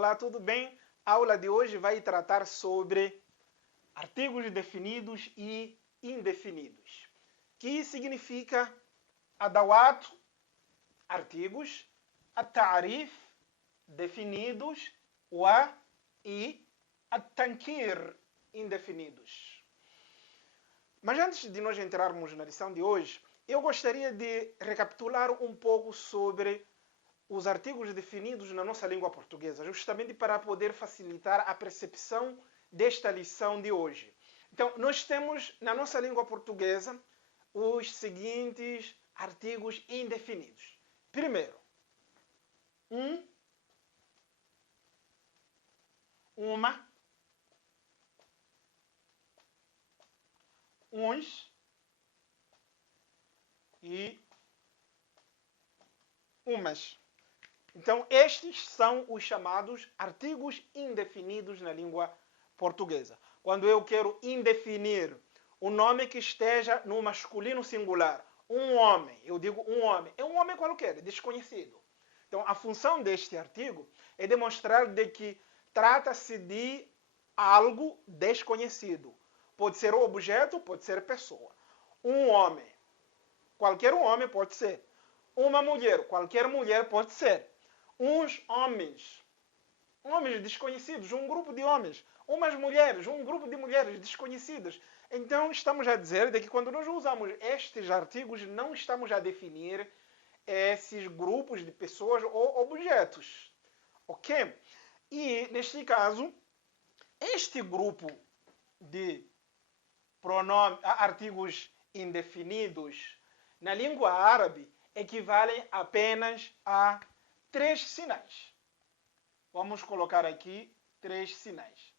Olá, tudo bem? A aula de hoje vai tratar sobre artigos definidos e indefinidos, que significa adawat, artigos, at-ta'rif, definidos, e at-tankir, indefinidos. Mas antes de nós entrarmos na lição de hoje, eu gostaria de recapitular um pouco sobre os artigos definidos na nossa língua portuguesa, justamente para poder facilitar a percepção desta lição de hoje. Então, nós temos na nossa língua portuguesa os seguintes artigos indefinidos. Primeiro, uma, uns e umas. Então, estes são os chamados artigos indefinidos na língua portuguesa. Quando eu quero indefinir um nome que esteja no masculino singular, um homem, eu digo um homem, é um homem qualquer, desconhecido. Então, a função deste artigo é demonstrar de que trata-se de algo desconhecido. Pode ser objeto, pode ser pessoa. Um homem, qualquer homem pode ser. Uma mulher, qualquer mulher pode ser. Uns homens desconhecidos, um grupo de homens. Umas mulheres, um grupo de mulheres desconhecidas. Então, estamos a dizer de que quando nós usamos estes artigos, não estamos a definir esses grupos de pessoas ou objetos. Ok? E, neste caso, este grupo de artigos indefinidos na língua árabe equivalem apenas a 3 sinais. Vamos colocar aqui 3 sinais.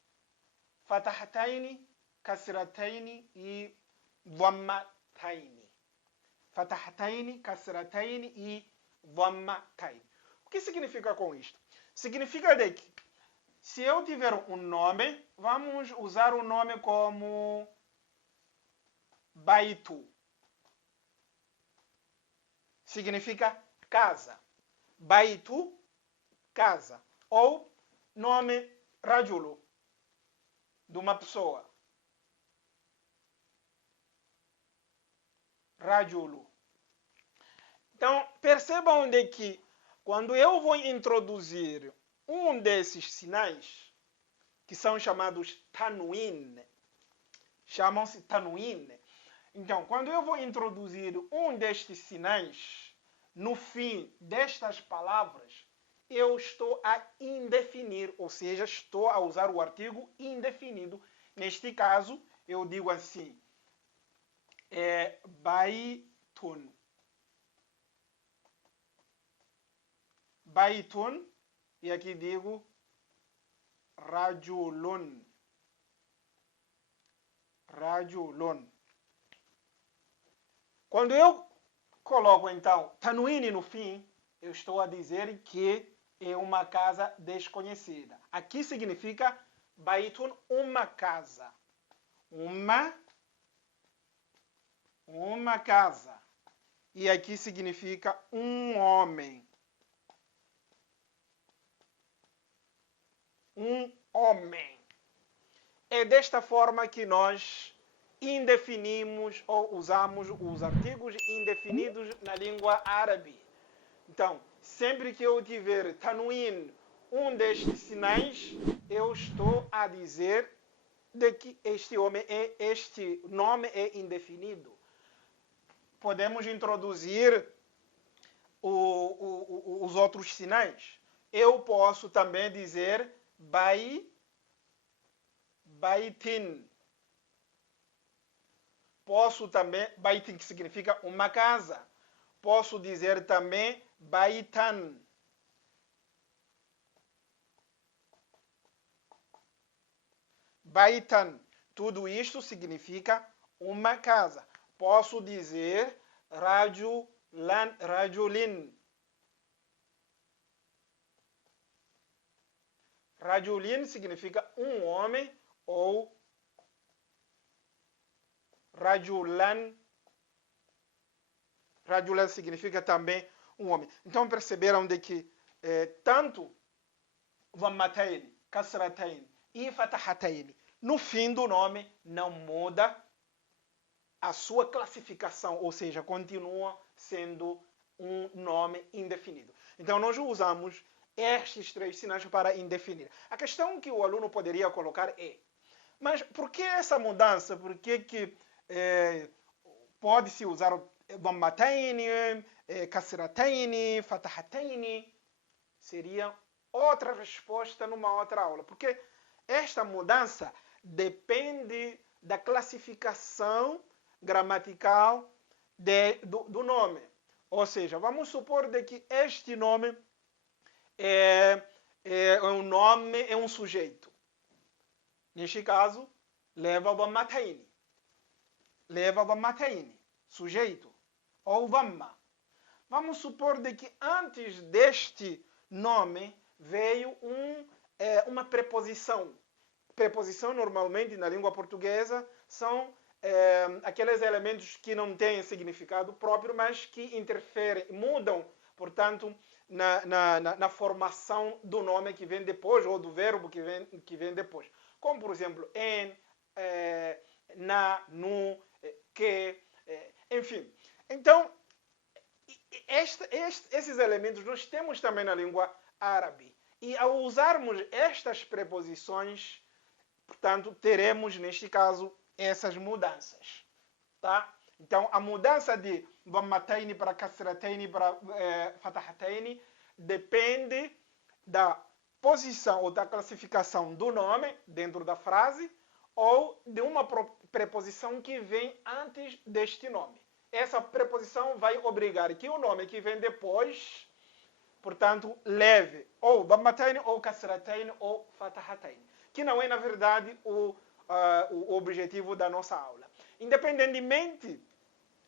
Fatahataini, kasrataini e dhammataini. Fatahataini, kasrataini e dhammataini. O que significa com isto? Significa de que se eu tiver um nome, vamos usar o nome como Baitu. Significa casa. Baitu, casa. Ou nome Rajulu, de uma pessoa. Rajulu. Então, percebam de que quando eu vou introduzir um desses sinais, que são chamados tanwin, chamam-se tanwin. Então, quando eu vou introduzir um destes sinais no fim destas palavras, eu estou a indefinir, ou seja, estou a usar o artigo indefinido. Neste caso, eu digo assim, baitun. Baitun, e aqui digo rajulun. Rajulun. Quando eu coloco, então, tanwini no fim, eu estou a dizer que é uma casa desconhecida. Aqui significa baitun, uma casa. Uma casa. E aqui significa um homem. Um homem. É desta forma que nós indefinimos ou usamos os artigos indefinidos na língua árabe. Então, sempre que eu tiver tanwin, um destes sinais, eu estou a dizer de que este nome é indefinido. Podemos introduzir os outros sinais. Eu posso também dizer baitin. Posso também, baitin que significa uma casa. Posso dizer também baitan. Baitan. Tudo isto significa uma casa. Posso dizer rajulin. Rajulin significa um homem ou rajulan. Rajulan significa também um homem. Então perceberam de que tanto dhammatain, kasratain e fatahatain. No fim do nome, não muda a sua classificação, ou seja, continua sendo um nome indefinido. Então, nós usamos estes três sinais para indefinir. A questão que o aluno poderia colocar é: mas por que essa mudança? Por que pode-se usar dhammatain, kasratain, fatahatain? Seria outra resposta numa outra aula. Porque esta mudança depende da classificação gramatical do nome. Ou seja, vamos supor de que este nome é um sujeito. Neste caso, leva dhammatain. Leva dhammatain, sujeito, ou dhamma. Vamos supor de que antes deste nome veio uma preposição. Preposição, normalmente, na língua portuguesa, são aqueles elementos que não têm significado próprio, mas que interferem, mudam, portanto, na formação do nome que vem depois, ou do verbo que vem depois. Como, por exemplo, em, na, no, que, enfim. Então, esses elementos nós temos também na língua árabe. E ao usarmos estas preposições, portanto, teremos, neste caso, essas mudanças. Tá? Então, a mudança de dhammatain para kasratain para fatahatain depende da posição ou da classificação do nome dentro da frase ou de uma preposição que vem antes deste nome. Essa preposição vai obrigar que o nome que vem depois, portanto, leve ou dhammatain ou kasratain ou fatahatain, que não é, na verdade, o objetivo da nossa aula. Independentemente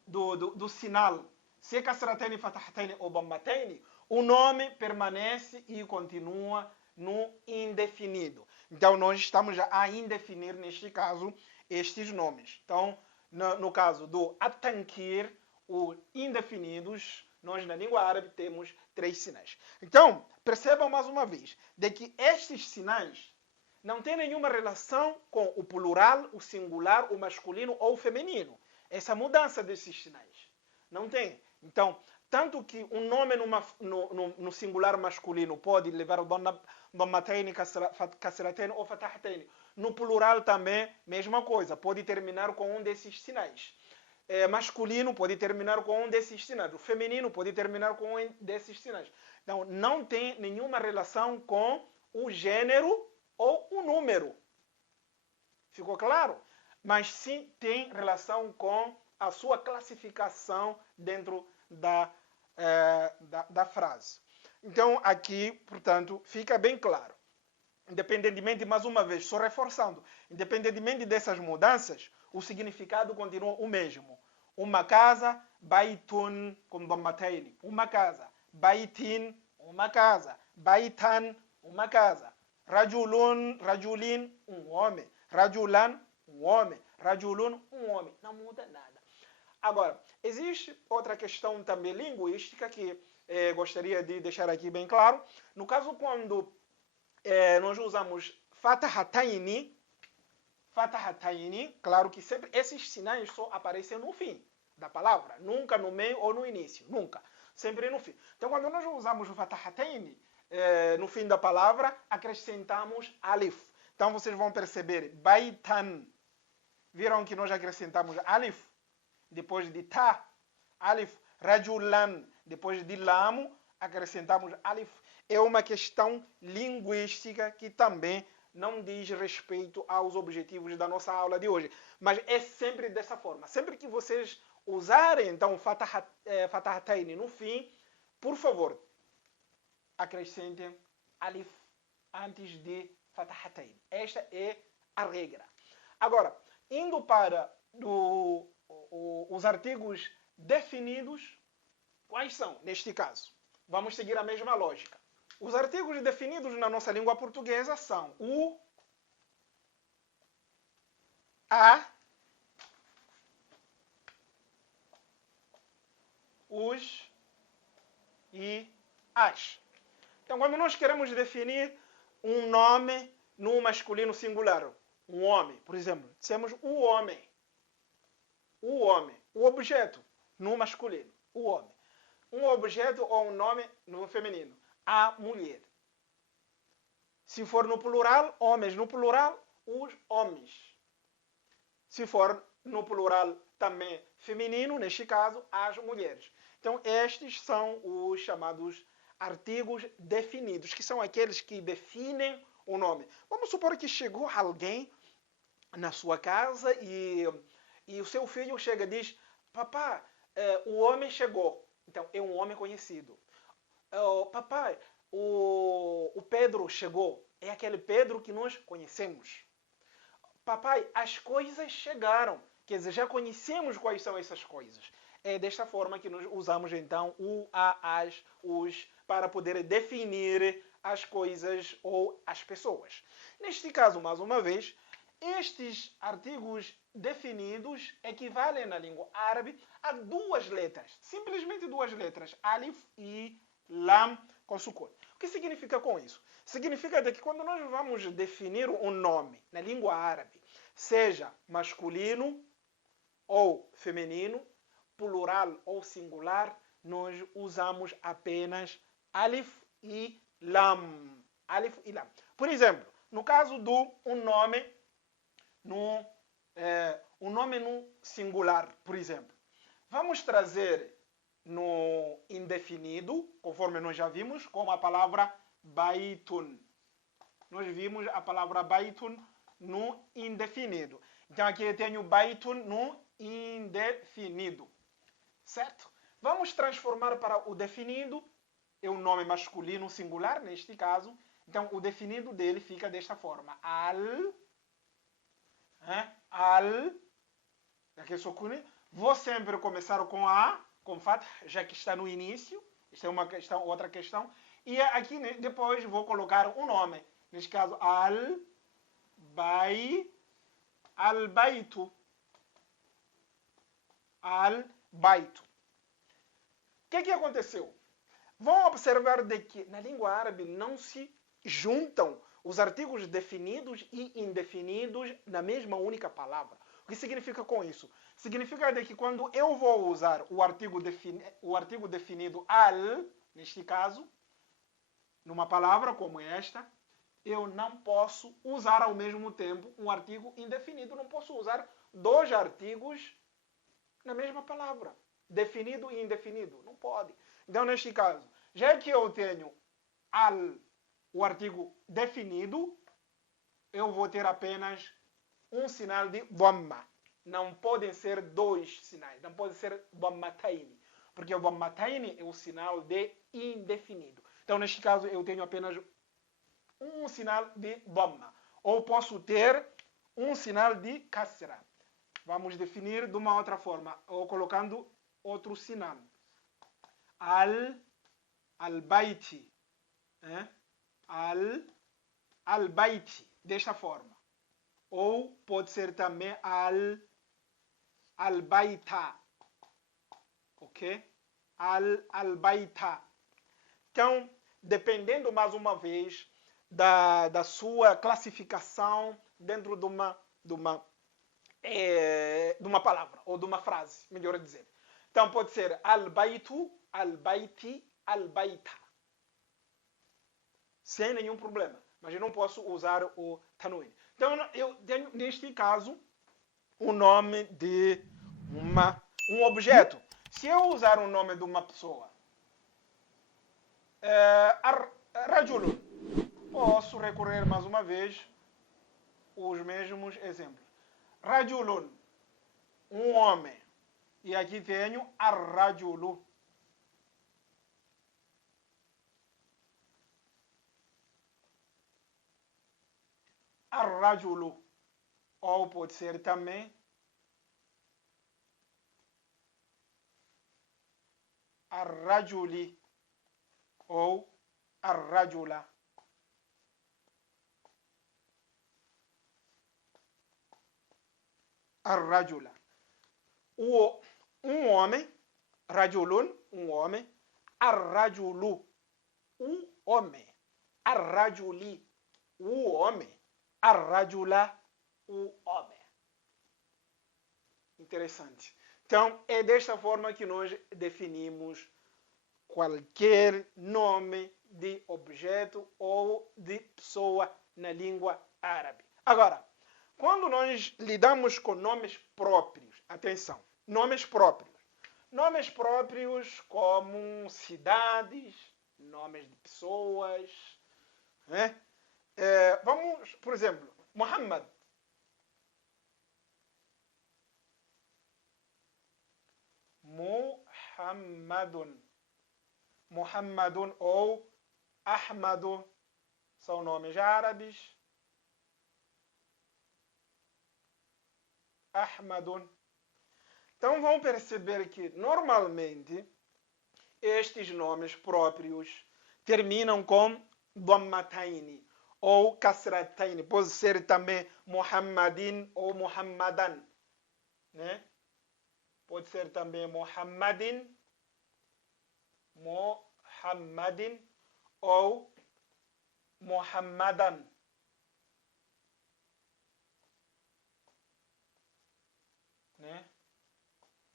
do sinal, se é kasratain, fatahatain ou dhammatain, o nome permanece e continua no indefinido. Então, nós estamos a indefinir, neste caso, estes nomes. Então, no caso do at-tankir, os indefinidos, nós na língua árabe temos três sinais. Então, percebam mais uma vez de que estes sinais não têm nenhuma relação com o plural, o singular, o masculino ou o feminino. Essa mudança desses sinais. Não tem. Então, tanto que um nome no singular masculino pode levar o dhammatain, kasratain ou fatahatain. No plural também, mesma coisa. Pode terminar com um desses sinais. Masculino pode terminar com um desses sinais. O feminino pode terminar com um desses sinais. Então, não tem nenhuma relação com o gênero ou o número. Ficou claro? Mas sim tem relação com a sua classificação dentro da frase. Então, aqui, portanto, fica bem claro. Independentemente, mais uma vez, só reforçando, independentemente dessas mudanças, o significado continua o mesmo. Uma casa, baitun, com dhammatain. Uma casa. Baitin, uma casa. Baitan, uma casa. Rajulun, rajulin, um homem. Rajulan, um homem. Rajulun, um homem. Não muda nada. Agora, existe outra questão também linguística que gostaria de deixar aqui bem claro. No caso, quando nós usamos fatahatain, claro que sempre esses sinais só aparecem no fim da palavra, nunca no meio ou no início, nunca, sempre no fim. Então, quando nós usamos o fatahatain no fim da palavra, acrescentamos alif. Então, vocês vão perceber, baitan, viram que nós acrescentamos alif, depois de ta, alif, rajulan, depois de lamo, acrescentamos alif. É uma questão linguística que também não diz respeito aos objetivos da nossa aula de hoje. Mas é sempre dessa forma. Sempre que vocês usarem, então, fatahatain no fim, por favor, acrescentem alif antes de fatahatain. Esta é a regra. Agora, indo para os artigos definidos, quais são, neste caso? Vamos seguir a mesma lógica. Os artigos definidos na nossa língua portuguesa são o, a, os e as. Então, quando nós queremos definir um nome no masculino singular. Um homem, por exemplo. Dissemos o homem. O homem. O objeto no masculino. O homem. Um objeto ou um nome no feminino. A mulher. Se for no plural, homens. No plural, os homens. Se for no plural também feminino, neste caso, as mulheres. Então, estes são os chamados artigos definidos, que são aqueles que definem o nome. Vamos supor que chegou alguém na sua casa e o seu filho chega e diz: papai, o homem chegou. Então, é um homem conhecido. Papai, o Pedro chegou. É aquele Pedro que nós conhecemos. Papai, as coisas chegaram. Quer dizer, já conhecemos quais são essas coisas. É desta forma que nós usamos, então, o, a, as, os, para poder definir as coisas ou as pessoas. Neste caso, mais uma vez, estes artigos definidos equivalem na língua árabe a duas letras. Simplesmente duas letras. Alif e Lam com sukun. O que significa com isso? Significa que quando nós vamos definir um nome na língua árabe, seja masculino ou feminino, plural ou singular, nós usamos apenas alif e lam. Alif e lam. Por exemplo, no caso do um nome no singular, por exemplo, vamos trazer no indefinido, conforme nós já vimos, como a palavra baitun. Nós vimos a palavra baitun no indefinido. Então aqui eu tenho baitun no indefinido. Certo? Vamos transformar para o definido. É um nome masculino singular, neste caso. Então o definido dele fica desta forma. Aqui sukun. Vou sempre começar com a, com fath, já que está no início. Esta é uma questão, outra questão. E aqui depois vou colocar um nome. Neste caso, al-baitu. Al-baitu. O que aconteceu? Vão observar de que na língua árabe não se juntam os artigos definidos e indefinidos na mesma única palavra. O que significa com isso? Significa de que quando eu vou usar o artigo definido al, neste caso, numa palavra como esta, eu não posso usar ao mesmo tempo um artigo indefinido. Não posso usar dois artigos na mesma palavra. Definido e indefinido. Não pode. Então, neste caso, já que eu tenho al, o artigo definido, eu vou ter apenas um sinal de dhamma. Não podem ser dois sinais. Não pode ser dhammataini. Porque o dhammataini é o sinal de indefinido. Então, neste caso, eu tenho apenas um sinal de dhamma. Ou posso ter um sinal de kasra. Vamos definir de uma outra forma. Ou colocando outro sinal. Al-baiti. Al-baiti. Desta forma. Ou pode ser também al-baita. Ok? Al-baita. Então, dependendo mais uma vez da sua classificação dentro de uma palavra ou de uma frase, melhor dizer. Então pode ser al-baitu, al-baiti, al-baita. Sem nenhum problema. Mas eu não posso usar o tanwin. Então eu tenho, neste caso, o nome de um objeto. Se eu usar o nome de uma pessoa, rajulun, posso recorrer mais uma vez os mesmos exemplos. Rajulun, um homem. E aqui tenho ar-rajulu. Ar-rajulu. Ou pode ser também ar-rajuli. Ou ar-rajula. Ar-rajula. Um homem, rajulun, um homem, ar-rajulu, um homem, ar-rajuli, o homem. Ar-rajula, o homem. Interessante. Então, é desta forma que nós definimos qualquer nome de objeto ou de pessoa na língua árabe. Agora, quando nós lidamos com nomes próprios, atenção, nomes próprios. Nomes próprios como cidades, nomes de pessoas. Né? Vamos, por exemplo, Muhammad. Muhammadun. Muhammadun ou Ahmadu são nomes árabes. Ahmadun. Então vão perceber que normalmente estes nomes próprios terminam com dhammataini ou kasrataini. Pode ser também Muhammadin ou Muhammadan. Né? Pode ser também Muhammadin, Muhammadin ou Muhammadan. Né?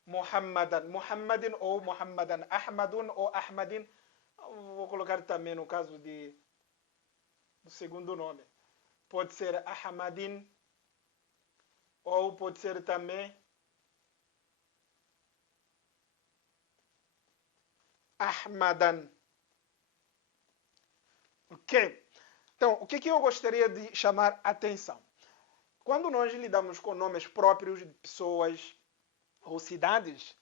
Muhammadan, Muhammadin ou Muhammadan, Ahmadun ou Ahmadin. Vou colocar também no caso do segundo nome. Pode ser Ahmadin ou pode ser também Ahmadan. Ok? Então, o que eu gostaria de chamar a atenção? Quando nós lidamos com nomes próprios de pessoas ou cidades,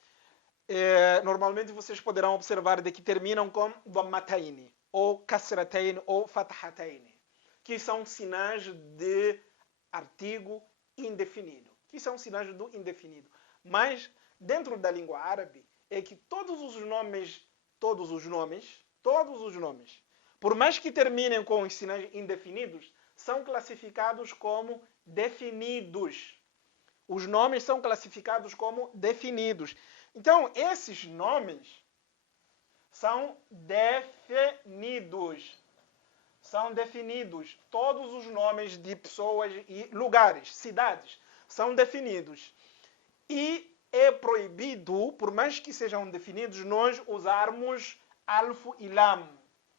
normalmente vocês poderão observar de que terminam com dhammataini, ou kasrataini, ou fathataini, que são sinais de artigo indefinido, que são sinais do indefinido. Mas, dentro da língua árabe, é que todos os nomes, por mais que terminem com os sinais indefinidos, são classificados como definidos. Os nomes são classificados como definidos. Então, esses nomes são definidos. São definidos. Todos os nomes de pessoas e lugares, cidades, são definidos. E é proibido, por mais que sejam definidos, nós usarmos alf e lam.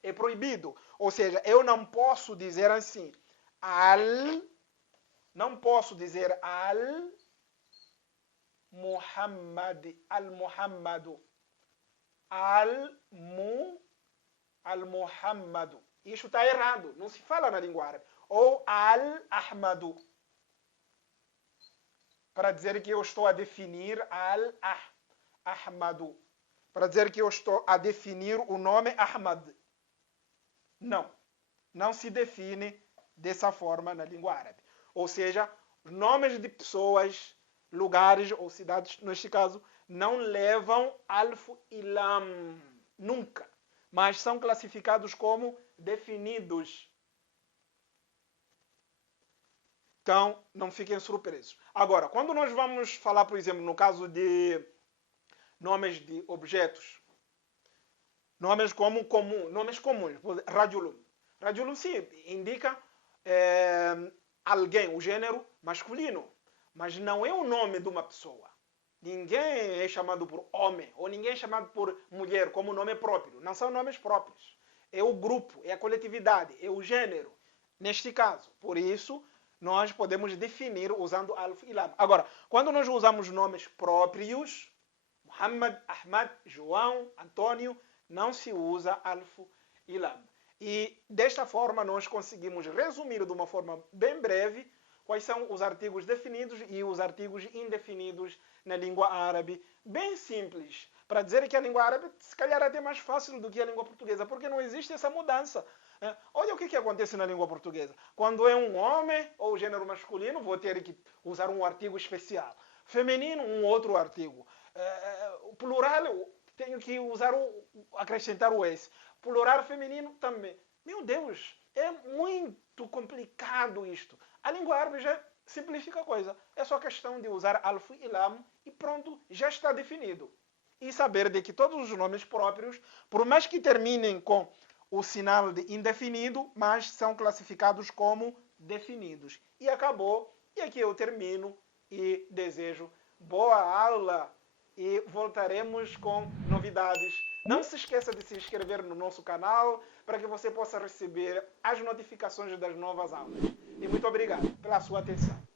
É proibido. Ou seja, eu não posso dizer assim, não posso dizer al-Muhammad, al-Muhammadu, al-Muhammadu. Isso está errado, não se fala na língua árabe. Ou al-Ahmadu, para dizer que eu estou a definir al-Ahmadu, para dizer que eu estou a definir o nome Ahmad. Não se define dessa forma na língua árabe. Ou seja, nomes de pessoas, lugares ou cidades, neste caso, não levam alf e lam, nunca. Mas são classificados como definidos. Então, não fiquem surpresos. Agora, quando nós vamos falar, por exemplo, no caso de nomes de objetos, nomes como comum, nomes comuns, rajulun. Rajulun, sim, indica alguém, o gênero masculino, mas não é o nome de uma pessoa. Ninguém é chamado por homem, ou ninguém é chamado por mulher como nome próprio. Não são nomes próprios. É o grupo, é a coletividade, é o gênero, neste caso. Por isso, nós podemos definir usando alf e lam. Agora, quando nós usamos nomes próprios, Muhammad, Ahmad, João, Antônio, não se usa alf e lam. E desta forma nós conseguimos resumir de uma forma bem breve quais são os artigos definidos e os artigos indefinidos na língua árabe. Bem simples, para dizer que a língua árabe se calhar é até mais fácil do que a língua portuguesa, porque não existe essa mudança. Olha o que acontece na língua portuguesa. Quando é um homem ou gênero masculino, vou ter que usar um artigo especial. Feminino, um outro artigo. Plural, tenho que acrescentar o S. Plural feminino também. Meu Deus, é muito complicado isto. A língua árabe já simplifica a coisa. É só questão de usar alf e lam e pronto, já está definido. E saber de que todos os nomes próprios, por mais que terminem com o sinal de indefinido, mas são classificados como definidos. E acabou. E aqui eu termino e desejo boa aula e voltaremos com novidades. Não se esqueça de se inscrever no nosso canal para que você possa receber as notificações das novas aulas. E muito obrigado pela sua atenção.